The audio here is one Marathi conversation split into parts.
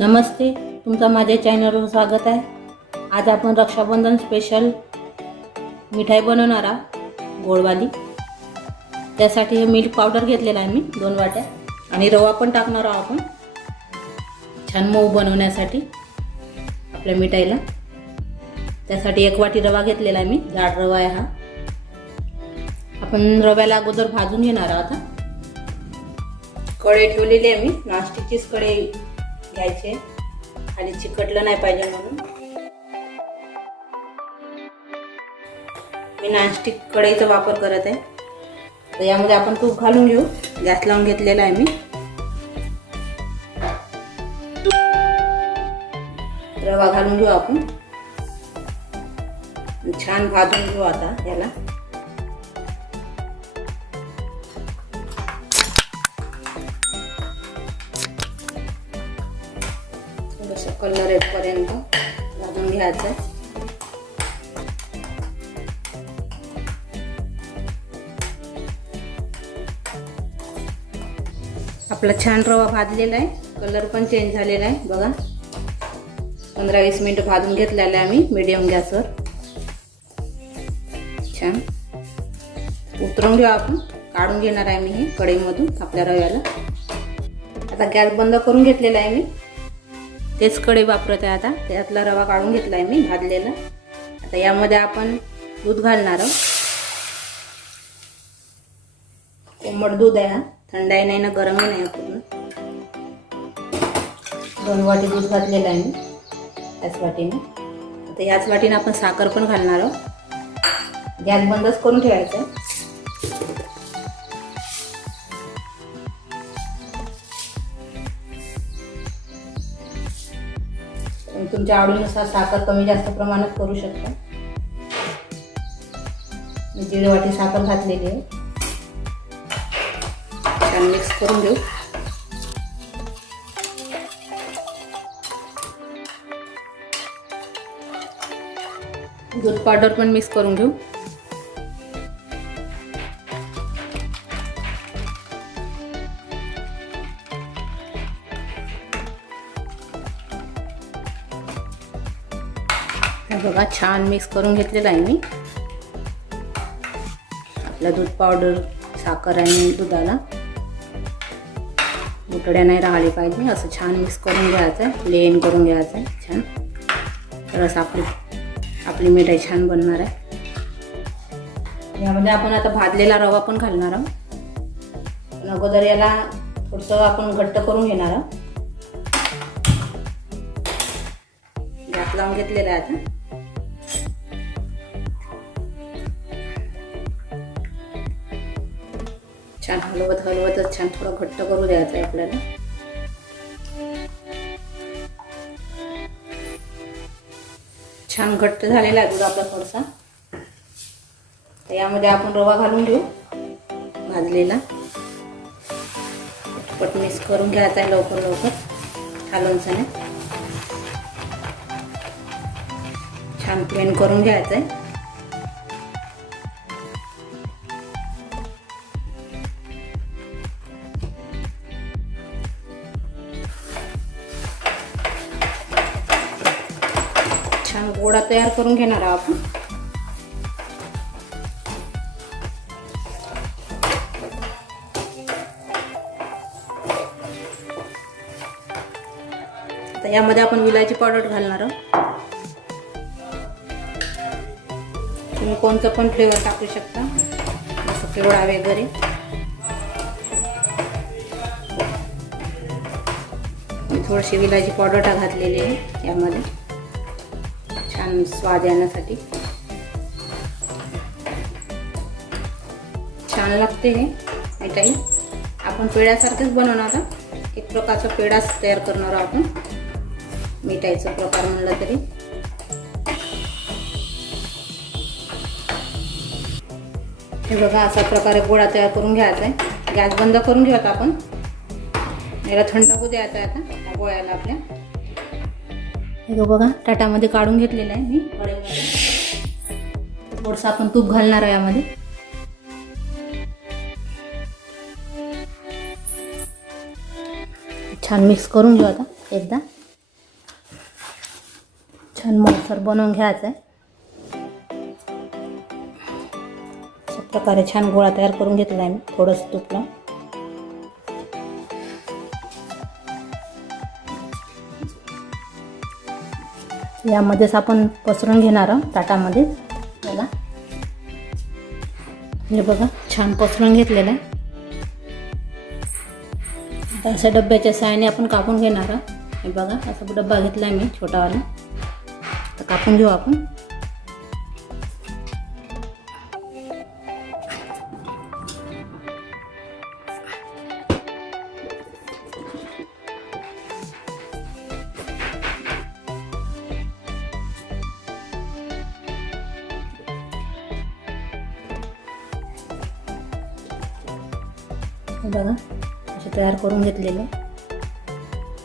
नमस्ते तुमचं माझ्या चॅनलवर स्वागत आहे. आज आपण रक्षाबंधन स्पेशल मिठाई बनवणार आहोत गोडवाली. त्यासाठी हे मिल्क पावडर घेतलेला आहे मी दोन वाट्या. आणि रवा पण टाकणार आहोत आपण. छान मऊ बनवण्यासाठी आपल्या मिठाईला. त्यासाठी एक वाटी रवा घेतलेला आहे मी जाड रवा आहे हा. आपण रव्याला अगोदर भाजून घेणार आहोत आता. कढई ठेवलेली आहे मी प्लास्टिकचीच कढई घ्यायचे. आणि चिकटलं नाही पाहिजे म्हणून. मी नॉनस्टिक कढईचा वापर करत आहे. तर यामध्ये आपण तूप घालून घेऊ. गॅस लावून घेतलेला आहे मी. रवा घालून घेऊ आपण. छान भाजून घेऊ आता याला. कलर येतपर्यंत भाजून घ्यायचं. आपला छान रवा भाजलेला आहे. कलर पण चेंज झालेला आहे बघा. पंधरा वीस मिनिटं भाजून घेतलेलं आहे आम्ही मिडियम गॅसवर. छान. उतरून घेऊ आपण. काढून घेणार आहे मी हे कढईमधून आपल्या रव्याला. आता गॅस बंद करून घेतलेला आहे मी. तेच कढई वापरत आहे आता त्यातला रवा काढून घेतला आहे मी भाजलेला. आता यामध्ये आपण दूध घालणार आहोत. कोंबड दूध आहे हा. थंडाई नाही ना गरमही नाही पूर्ण. दोन वाटी दूध घातलेलं आहे मी त्याच वाटीने. आता याच वाटीने आपण साखर पण घालणार आहोत. गॅस बंदच करून ठेवायचं. तुमच्या आवडीनुसार साखर कमी जास्त प्रमाणात करू शकता. मी दीड वाटी साखर घातलेली आहे. छान मिक्स करून घेऊ. दूध पावडर पण मिक्स करून घेऊ. हे बघा छान मिक्स करून घेतलेलं आहे मी. आपला दूध पावडर साखर आणि दुधाला. उकड्या नाही राहिले पाहिजे. असं छान मिक्स करून घ्यायचं आहे. प्लेन करून घ्यायचं आहे. छान. तरच आपली आपली मिठाई छान बनणार आहे. यामध्ये आपण आता भाजलेला रवा पण घालणार आहोत. अगोदर याला थोडंसं आपण घट्ट करून घेणार आहोत. घात लावून घेतलेला आहे आता. छान हलवत हलवतच छान थोडं घट्ट करू द्यायचं आहे आपल्याला. छान घट्ट झालेला आहे दूध आपला थोडासा. तर यामध्ये आपण रवा घालून घेऊ भाजलेला. पट मिक्स करून घ्यायचा आहे लवकर लवकर हलवूनच छान प्लेन करून घ्यायचं आहे. छान गोळा तयार करून घेणार आहोत आपण. आता यामध्ये आपण विलायची पावडर घालणार आहोत. तुम्ही कोणतं पण फ्लेवर टाकू शकता. जसं पिवळा वगैरे. थोडीशी विलायची पावडर घातलेली आहे यामध्ये. छान स्वाद येण्यासाठी. छान लागते हे मिठाई आपण पेड्यासारखेच बनवणार आहोत. एक प्रकारचा पेढाच तयार करणार आहोत आपण. मिठाईचा प्रकार म्हणलं तरी. हे बघा अशा प्रकारे गोळा तयार करून घ्यायचा आहे. गॅस बंद करून घेऊयात आपण. याला थंड होऊ द्यायचा आहे आता गोळ्याला आपल्या. हे बघा टाटामध्ये काढून घेतलेलं आहे मी. कढईमध्ये थोडंसं आपण तूप घालणार आहे यामध्ये. छान मिक्स करून घेऊ आता एकदा. छान मोसर बनवून घ्यायचं आहे. अशा प्रकारे छान गोळा तयार करून घेतला आहे मी थोडंसं तुपला. यामध्येच आपण पसरून घेणार आहोत ताटामध्ये. याला हे बघा छान पसरून घेतलेलं आहे. आता अशा डब्याच्या साहाय्याने आपण कापून घेणार आहोत. हे बघा असा डब्बा घेतला आहे मी छोटावाला. तर कापून घेऊ आपण. हे बघा असे तयार करून घेतलेले.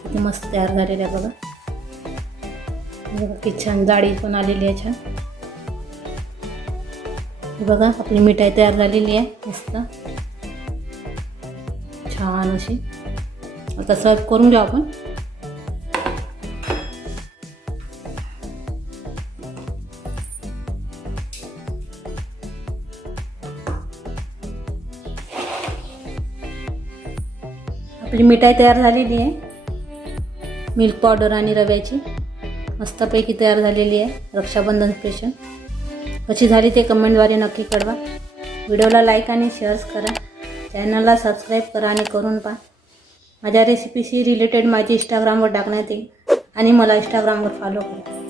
किती मस्त तयार झालेले आहे बघा. बघा किती छान जाळी पण आलेली आहे छान. हे बघा आपली मिठाई तयार झालेली आहे मस्त. छान अशी. आता सर्व करून घेऊ आपण. आपली मिठाई तयार झालेली आहे. मिल्क पावडर आणि रव्याची. मस्तपैकी तयार झालेली आहे. रक्षाबंधन स्पेशल कशी झाली ते कमेंटद्वारे नक्की कळवा. व्हिडिओला लाईक आणि शेअर्स करा. चॅनलला सबस्क्राईब करा आणि करून पहा. माझ्या रेसिपीशी रिलेटेड माझी इंस्टाग्रामवर टाकण्यात येईल. आणि मला इंस्टाग्रामवर फॉलो करा.